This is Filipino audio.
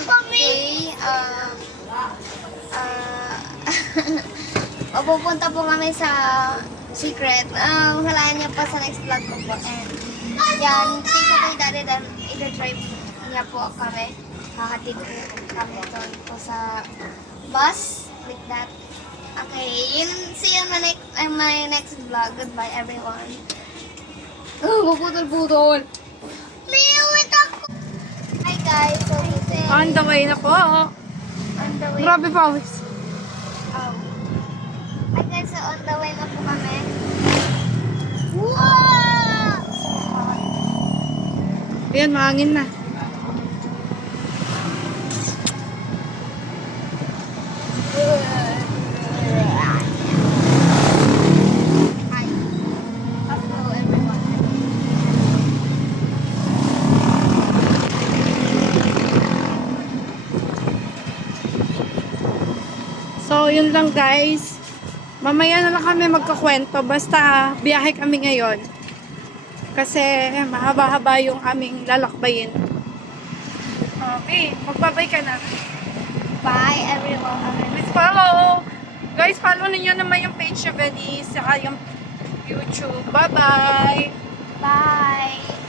today, um, uh, pupunta po kami sa secret. Um, hulaan niyo po sa next vlog ko po. And, yan, thank you kay daddy dahil i-drive niya po kami. Hahatid ko kami doon po sa bus. Like that. Okay, yun, see you in my next, in my next vlog. Goodbye, everyone. Oh, puputol-putol. On the way na po. on the way. Grabe pawis. Hi guys, so on the way na po kami. Wow! Ayan, mahangin na. So, yun lang guys. Mamaya na lang kami magkakwento. Basta, biyahe kami ngayon. Kasi, mahaba-haba yung aming lalakbayin. Okay, magbabay ka na. Bye everyone. Please follow. Guys, follow ninyo naman yung page ni Venice, saka yung YouTube. Bye-bye! Bye. Bye!